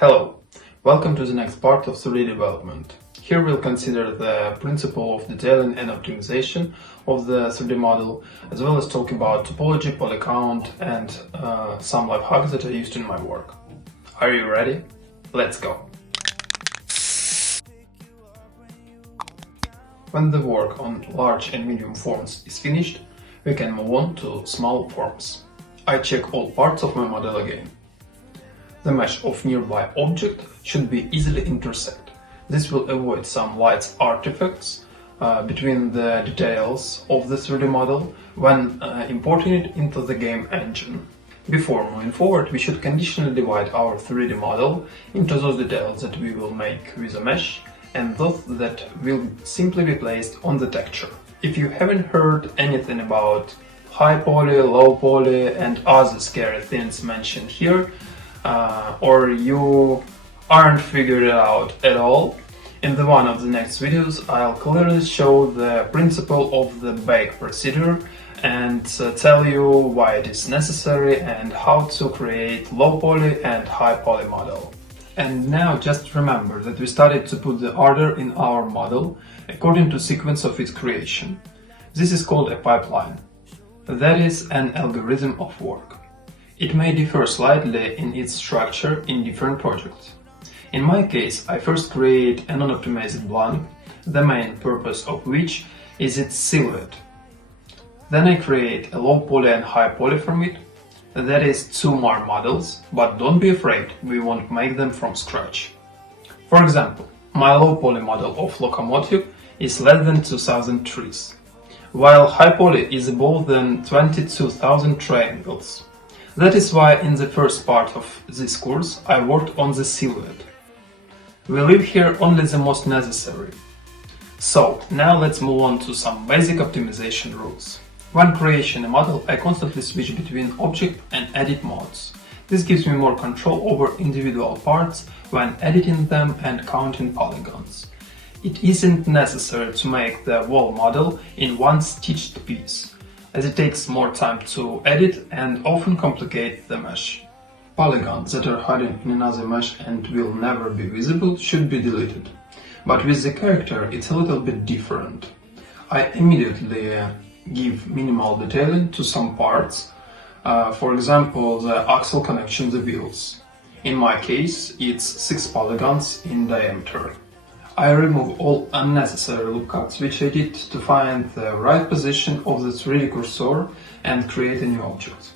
Hello, welcome to the next part of 3D development. Here we'll consider the principle of detailing and optimization of the 3D model, as well as talk about topology, polycount, and some life hacks that I used in my work. Are you ready? Let's go! When the work on large and medium forms is finished, we can move on to small forms. I check all parts of my model again. The mesh of nearby object should be easily intersect. This will avoid some light artifacts between the details of the 3D model when importing it into the game engine. Before moving forward, we should conditionally divide our 3D model into those details that we will make with a mesh and those that will simply be placed on the texture. If you haven't heard anything about high poly, low poly and other scary things mentioned here, or you aren't figured it out at all, in one of the next videos I'll clearly show the principle of the bake procedure and tell you why it is necessary and how to create low poly and high poly model. And now just remember that we started to put the order in our model according to sequence of its creation. This is called a pipeline. That is an algorithm of work. It may differ slightly in its structure in different projects. In my case, I first create an unoptimized blank, the main purpose of which is its silhouette. Then I create a low poly and high poly from it, that is 2 more models, but don't be afraid, we won't make them from scratch. For example, my low poly model of locomotive is less than 2000 trees, while high poly is above than 22,000 triangles. That is why in the first part of this course I worked on the silhouette. We leave here only the most necessary. So now let's move on to some basic optimization rules. When creating a model, I constantly switch between object and edit modes. This gives me more control over individual parts when editing them and counting polygons. It isn't necessary to make the whole model in one stitched piece, as it takes more time to edit and often complicate the mesh. Polygons that are hidden in another mesh and will never be visible should be deleted. But with the character it's a little bit different. I immediately give minimal detailing to some parts, for example the axle connection the wheels. In my case it's 6 polygons in diameter. I remove all unnecessary loop cuts which I did to find the right position of the 3D cursor and create a new object.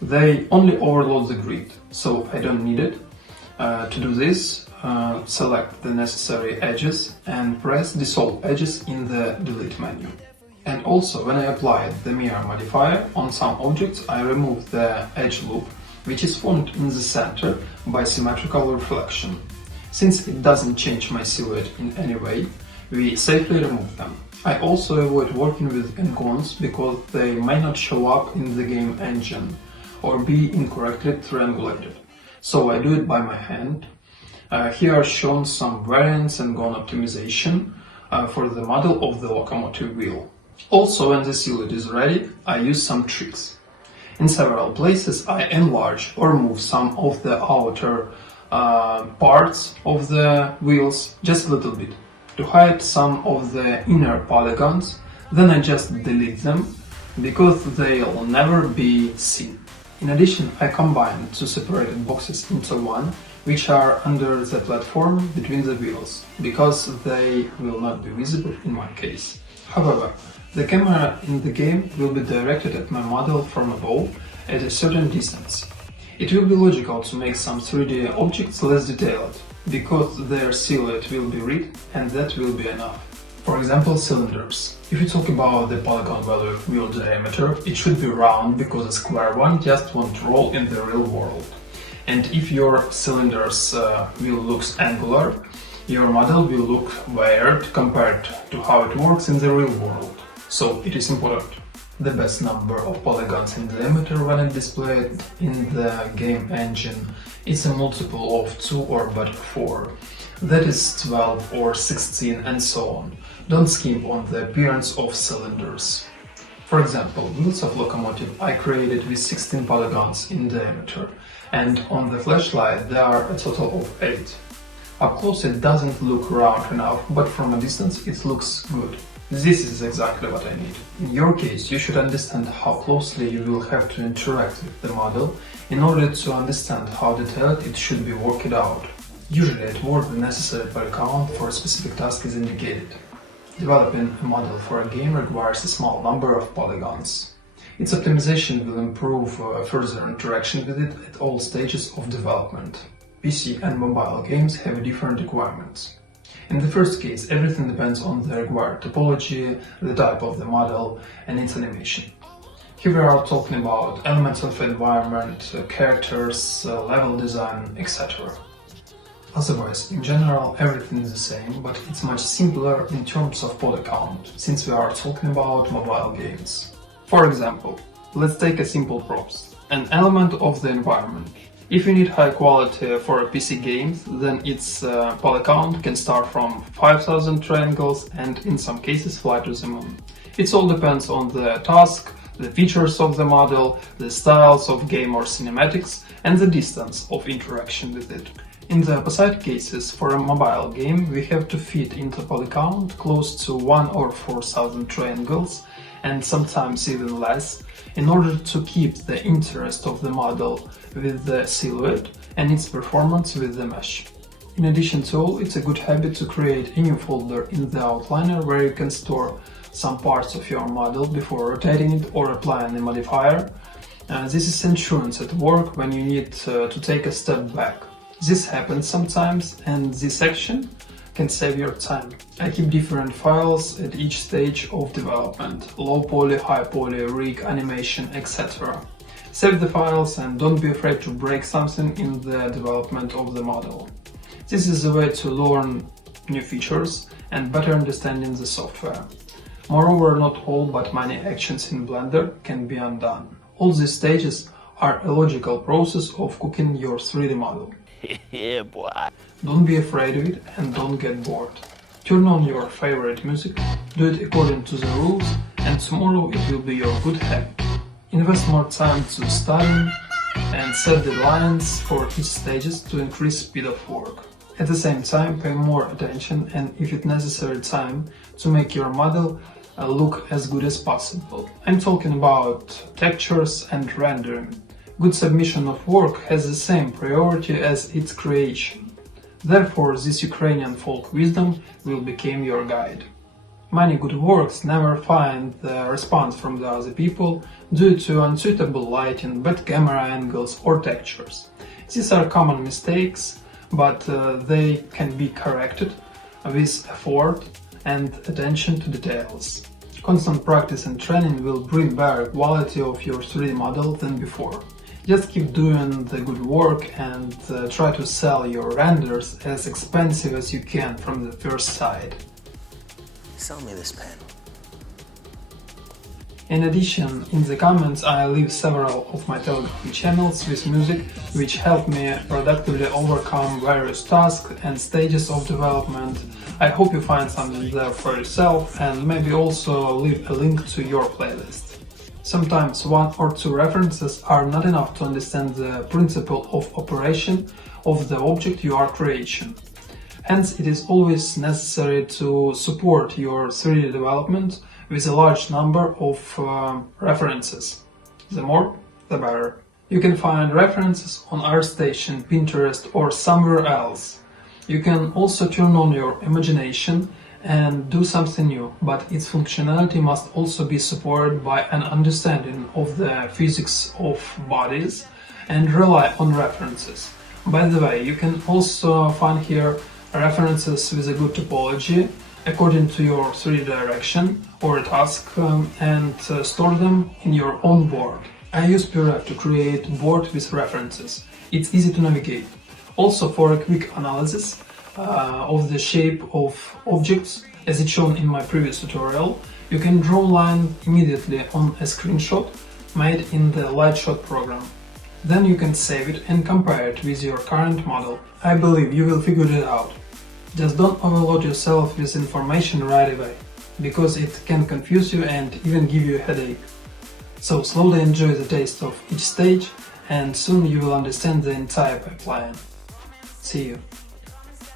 They only overload the grid, so I don't need it. To do this, select the necessary edges and press Dissolve Edges in the Delete menu. And also, when I apply the mirror modifier on some objects, I remove the edge loop, which is formed in the center by symmetrical reflection. Since it doesn't change my silhouette in any way, we safely remove them. I also avoid working with n-cons because they may not show up in the game engine or be incorrectly triangulated. So I do it by my hand. Here are shown some variants and n-con optimization for the model of the locomotive wheel. Also, when the silhouette is ready, I use some tricks. In several places I enlarge or move some of the outer parts of the wheels just a little bit to hide some of the inner polygons, then I just delete them because they'll never be seen. In addition, I combine 2 separated boxes into one, which are under the platform between the wheels, because they will not be visible in my case. However, the camera in the game will be directed at my model from above at a certain distance. It will be logical to make some 3D objects less detailed, because their silhouette will be read and that will be enough. For example, cylinders. If you talk about the polygon value wheel diameter, it should be round because a square one just won't roll in the real world. And if your cylinder's wheel looks angular, your model will look weird compared to how it works in the real world. So it is important. The best number of polygons in diameter when it's displayed in the game engine is a multiple of 2 or better 4. That is 12 or 16 and so on. Don't skimp on the appearance of cylinders. For example, wheels of locomotive I created with 16 polygons in diameter, and on the flashlight there are a total of 8. Up close it doesn't look round enough, but from a distance it looks good. This is exactly what I need. In your case, you should understand how closely you will have to interact with the model in order to understand how detailed it should be worked out. Usually at work the necessary polycount for a specific task is indicated. Developing a model for a game requires a small number of polygons. Its optimization will improve further interaction with it at all stages of development. PC and mobile games have different requirements. In the first case, everything depends on the required topology, the type of the model, and its animation. Here we are talking about elements of environment, characters, level design, etc. Otherwise, in general, everything is the same, but it's much simpler in terms of polycount, since we are talking about mobile games. For example, let's take a simple props, an element of the environment. If you need high quality for a PC game, then its polycount can start from 5000 triangles and in some cases fly to the moon. It all depends on the task, the features of the model, the styles of game or cinematics, and the distance of interaction with it. In the opposite cases, for a mobile game, we have to fit into polycount close to 1 or 4000 triangles, and sometimes even less, in order to keep the interest of the model with the silhouette and its performance with the mesh. In addition to all, it's a good habit to create a new folder in the outliner where you can store some parts of your model before rotating it or applying a modifier. This is insurance at work when you need to take a step back. This happens sometimes, and this action can save your time. I keep different files at each stage of development: low poly, high poly, rig, animation, etc. Save the files and don't be afraid to break something in the development of the model. This is a way to learn new features and better understanding the software. Moreover, not all but many actions in Blender can be undone. All these stages are a logical process of cooking your 3D model. Yeah, boy. Don't be afraid of it and don't get bored. Turn on your favorite music, do it according to the rules, and tomorrow it will be your good habit. Invest more time to studying and set deadlines for each stages to increase speed of work. At the same time, pay more attention and, if it's necessary, time to make your model look as good as possible. I'm talking about textures and rendering. Good submission of work has the same priority as its creation. Therefore, this Ukrainian folk wisdom will become your guide. Many good works never find the response from the other people due to unsuitable lighting, bad camera angles or textures. These are common mistakes, but they can be corrected with effort and attention to details. Constant practice and training will bring better quality of your 3D model than before. Just keep doing the good work and try to sell your renders as expensive as you can from the first sight. Sell me this pen. In addition, in the comments I leave several of my Telegram channels with music which help me productively overcome various tasks and stages of development. I hope you find something there for yourself and maybe also leave a link to your playlist. Sometimes 1 or 2 references are not enough to understand the principle of operation of the object you are creating. Hence, it is always necessary to support your 3D development with a large number of references. The more, the better. You can find references on Artstation, Pinterest or somewhere else. You can also turn on your imagination and do something new, but its functionality must also be supported by an understanding of the physics of bodies and rely on references. By the way, you can also find here references with a good topology according to your 3D direction or a task and store them in your own board. I use Puref to create a board with references. It's easy to navigate. Also, for a quick analysis of the shape of objects, as it's shown in my previous tutorial, you can draw a line immediately on a screenshot made in the Lightshot program. Then you can save it and compare it with your current model. I believe you will figure it out. Just don't overload yourself with information right away, because it can confuse you and even give you a headache. So slowly enjoy the taste of each stage and soon you will understand the entire pipeline. See you.